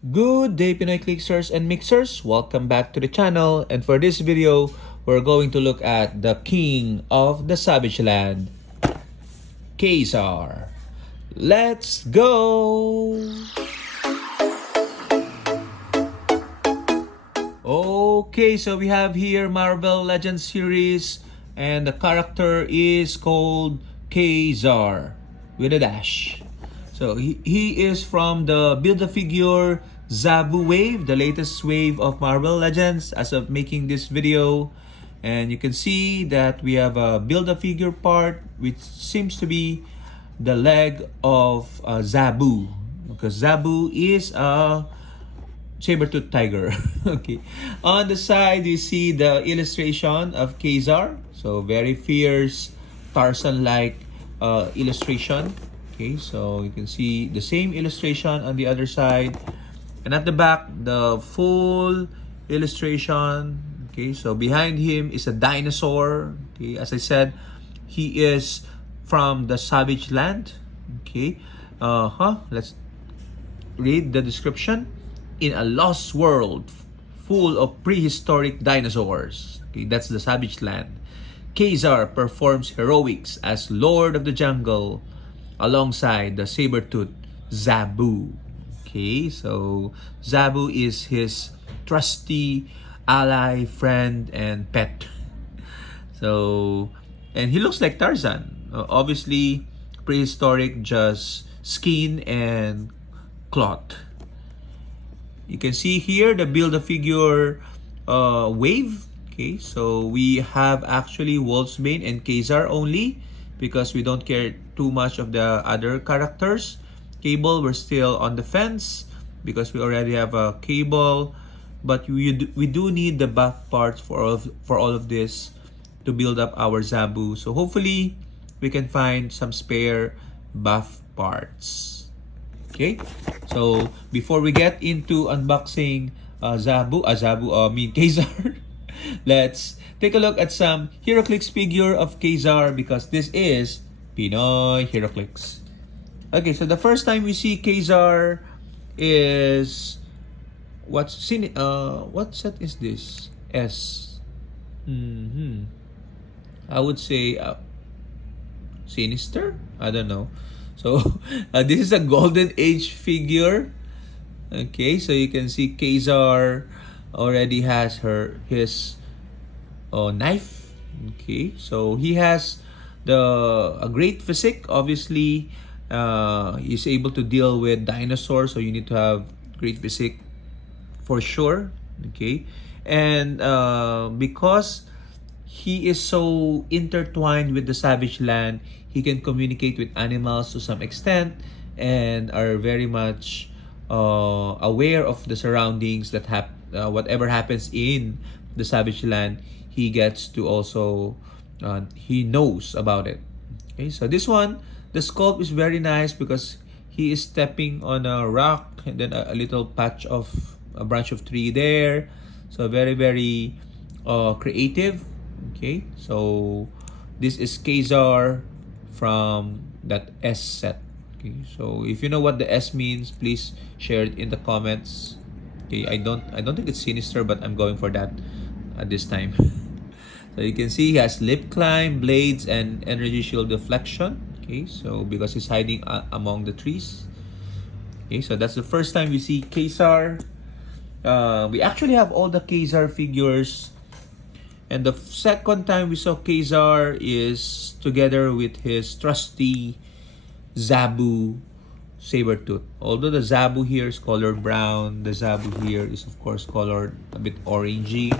Good day, Pinoy Clicksers and Mixers. Welcome back to the channel. And for this video, we're going to look at the king of the Savage Land, Ka-Zar. Let's go! Okay, so we have here Marvel Legends series, and the character is called Ka-Zar with a dash. So he is from the Build-A-Figure Zabu wave, the latest wave of Marvel Legends as of making this video. And you can see that we have a Build-A-Figure part, which seems to be the leg of Zabu, because Zabu is a saber-tooth tiger. Okay. On the side, you see the illustration of Ka-Zar. So very fierce, Tarzan-like illustration. Okay, so you can see the same illustration on the other side. And at the back, the full illustration. Okay, so behind him is a dinosaur. Okay, as I said, he is from the Savage Land. Okay, let's read the description. In a lost world full of prehistoric dinosaurs, okay, that's the Savage Land, Ka-Zar performs heroics as Lord of the Jungle alongside the saber-tooth Zabu. Okay, so Zabu is his trusty ally, friend, and pet. So, and he looks like Tarzan. Obviously, prehistoric, just skin and cloth. You can see here the Build-A-Figure wave. Okay, so we have actually Wolfsbane and Ka-Zar only because we don't care too much of the other characters. Cable, we're still on the fence because we already have a Cable, but we do need the buff parts for all of this to build up our Zabu. So hopefully we can find some spare buff parts. Okay, so before we get into unboxing Ka-Zar, let's take a look at some Heroclix figure of Ka-Zar because this is Pinoy Heroclix. Okay, so the first time we see Ka-Zar is what set is this? S. I would say Sinister? I don't know. So, this is a Golden Age figure. Okay, so you can see Ka-Zar already has his knife. Okay, so he has a great physique. Obviously, he's able to deal with dinosaurs, so you need to have great physique for sure. Okay, and because he is so intertwined with the Savage Land, he can communicate with animals to some extent and are very much aware of the surroundings that whatever happens in the Savage Land, he gets to also he knows about it. Okay, so this one, the sculpt is very nice because he is stepping on a rock and then a little patch of a branch of tree there. So very creative. Okay, so this is Ka-Zar from that S set. Okay, so if you know what the S means, please share it in the comments. Okay, I don't think it's Sinister, but I'm going for that at this time. So you can see he has lip climb, blades, and energy shield deflection. Okay, so because he's hiding among the trees. Okay, so that's the first time we see Ka-Zar. We actually have all the Ka-Zar figures. And the second time we saw Ka-Zar is together with his trusty Zabu saber-tooth. Although the Zabu here is colored brown, the Zabu here is of course colored a bit orangey.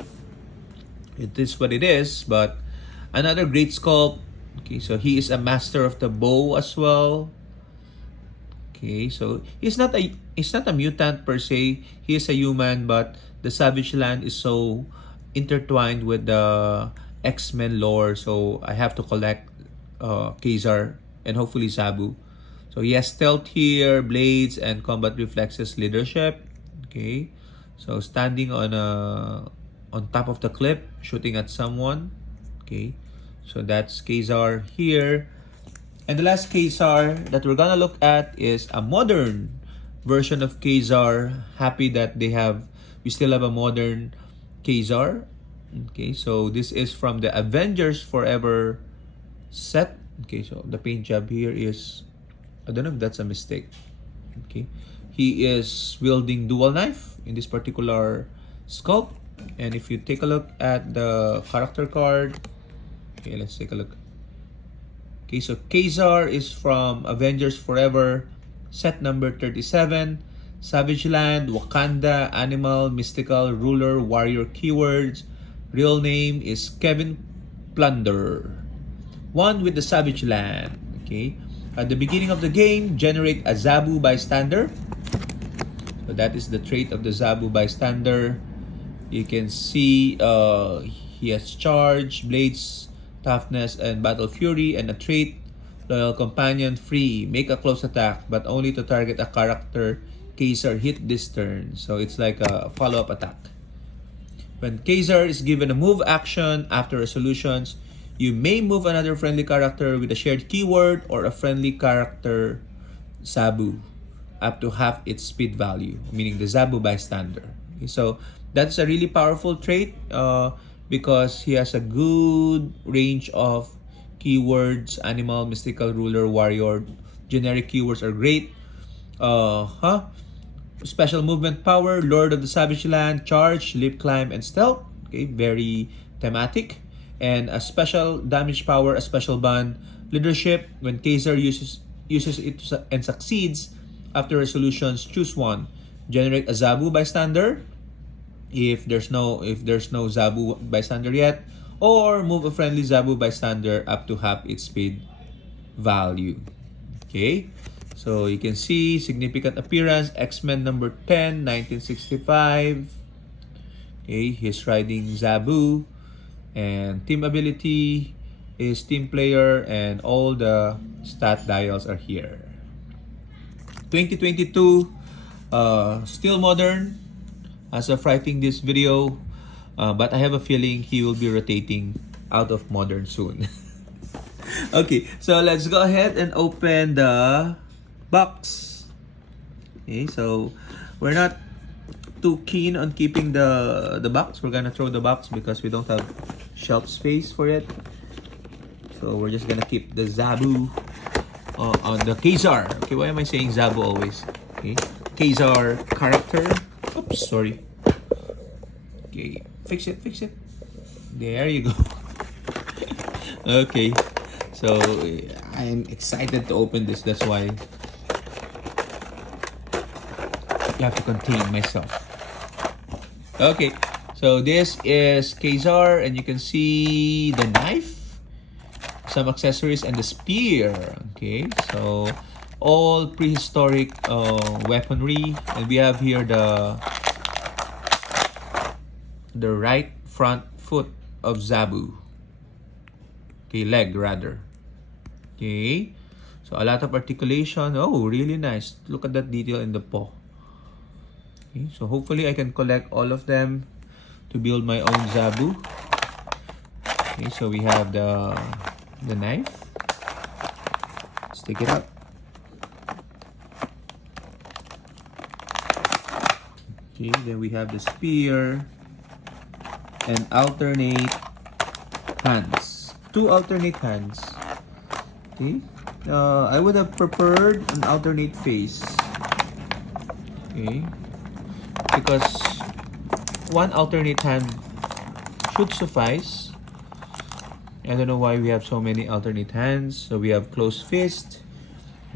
It is what it is, but another great sculpt. Okay, so he is a master of the bow as well. Okay, so he's not a mutant per se. He is a human, but the Savage Land is so intertwined with the X-Men lore, so I have to collect Ka-Zar and hopefully Zabu. So he has stealth here, blades, and combat reflexes leadership. Okay, so standing on top of the cliff, shooting at someone. Okay, so that's Ka-Zar here. And the last Ka-Zar that we're gonna look at is a modern version of Ka-Zar. Happy that we still have a modern Ka-Zar. Okay, so this is from the Avengers Forever set. Okay, so the paint job here is, I don't know if that's a mistake. Okay, he is wielding dual knife in this particular sculpt. And if you take a look at the character card, okay, let's take a look. Okay, so Ka-Zar is from Avengers Forever, set number 37. Savage Land, Wakanda, Animal, Mystical, Ruler, Warrior keywords. Real name is Kevin Plunder. One with the Savage Land. Okay. At the beginning of the game, generate a Zabu bystander. So that is the trait of the Zabu bystander. You can see he has charge, blades, toughness, and battle fury, and a trait, loyal companion, free. Make a close attack, but only to target a character Ka-Zar hit this turn. So it's like a follow-up attack. When Ka-Zar is given a move action after resolutions, you may move another friendly character with a shared keyword or a friendly character Zabu up to half its speed value, meaning the Zabu bystander. Okay, so that's a really powerful trait because he has a good range of keywords. Animal, mystical, ruler, warrior. Generic keywords are great. Special movement power, Lord of the Savage Land, charge, leap, climb, and stealth. Okay, very thematic. And a special damage power, a special bond, leadership. When Ka-Zar uses it and succeeds, after resolutions, choose one. Generate a Zabu bystander if there's no Zabu bystander yet, or move a friendly Zabu bystander up to half its speed value. Okay, so you can see significant appearance, X-Men number 10, 1965. Okay, he's riding Zabu, and team ability is team player, and all the stat dials are here. 2022, still modern as of writing this video, but I have a feeling he will be rotating out of modern soon. Okay, so let's go ahead and open the box. Okay, so we're not too keen on keeping the box. We're gonna throw the box because we don't have shelf space for it. So we're just gonna keep the Zabu on the Ka-Zar. Okay, why am I saying Zabu always? Okay, Ka-Zar character. Oops, sorry. Okay, fix it. There you go. Okay, so I'm excited to open this. That's why you have to contain myself. Okay, so this is Ka-Zar, and you can see the knife, some accessories, and the spear. Okay, so all prehistoric weaponry, and we have here the right front foot of Zabu. Okay, leg rather. Okay, so a lot of articulation. Oh, really nice. Look at that detail in the paw. Okay, so hopefully I can collect all of them to build my own Zabu. Okay, so we have the knife. Stick it up. Okay, then we have the spear and alternate hands. 2 alternate hands. Okay, I would have preferred an alternate face. Okay, because one alternate hand should suffice. I don't know why we have so many alternate hands. So we have closed fist,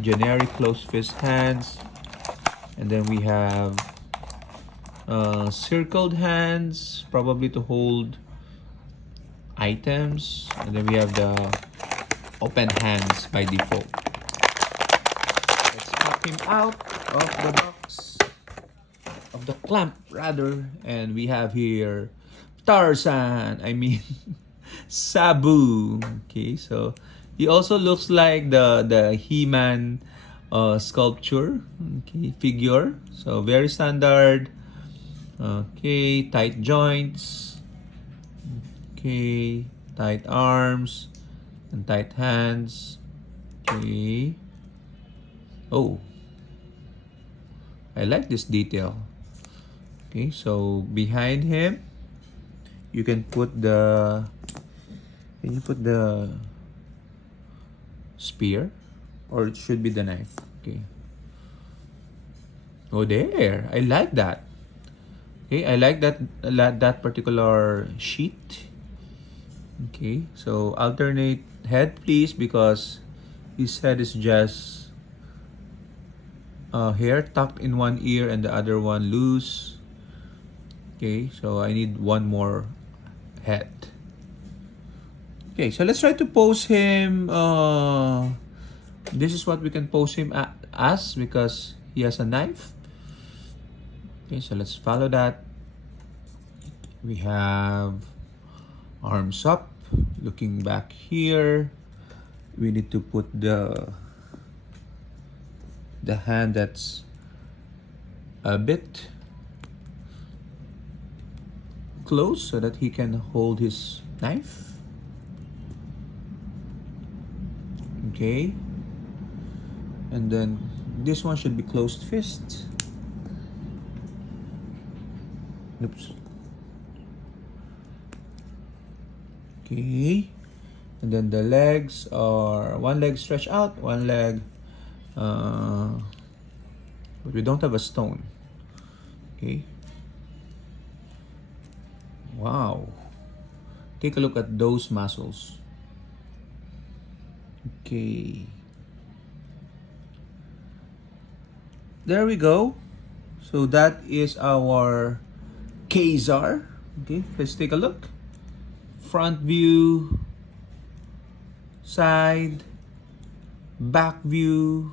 generic closed fist hands, and then we have circled hands, probably to hold items, and then we have the open hands by default. Let's pop him out of the box, of the clamp rather, and we have here Tarzan, Sabu. Okay, so he also looks like the He-Man sculpture, okay, figure. So very standard. Okay, tight joints. Okay, tight arms and tight hands. Okay. Oh, I like this detail. Okay, so behind him, you can put the spear, or it should be the knife. Okay. Oh, there. I like that. Okay, I like that particular sheet. Okay, so alternate head, please, because his head is just hair tucked in one ear and the other one loose. Okay, so I need one more head. Okay, so let's try to pose him. This is what we can pose him as, because he has a knife. Okay, so let's follow that. We have arms up, looking back here. We need to put the hand that's a bit close so that he can hold his knife. Okay, and then this one should be closed fist. Oops. Okay, and then the legs are one leg stretched out, one leg but we don't have a stone. Okay, wow, take a look at those muscles. Okay, there we go. So that is our Ka-Zar. Okay, let's take a look. Front view, side, back view,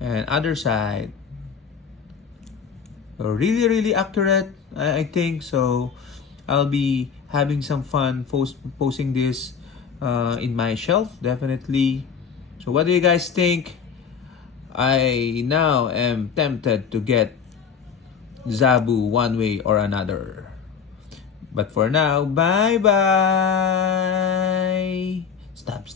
and other side. So really accurate, I think. So I'll be having some fun posting this in my shelf, definitely. So what do you guys think? I now am tempted to get Zabu one way or another. But for now, bye-bye. Stop.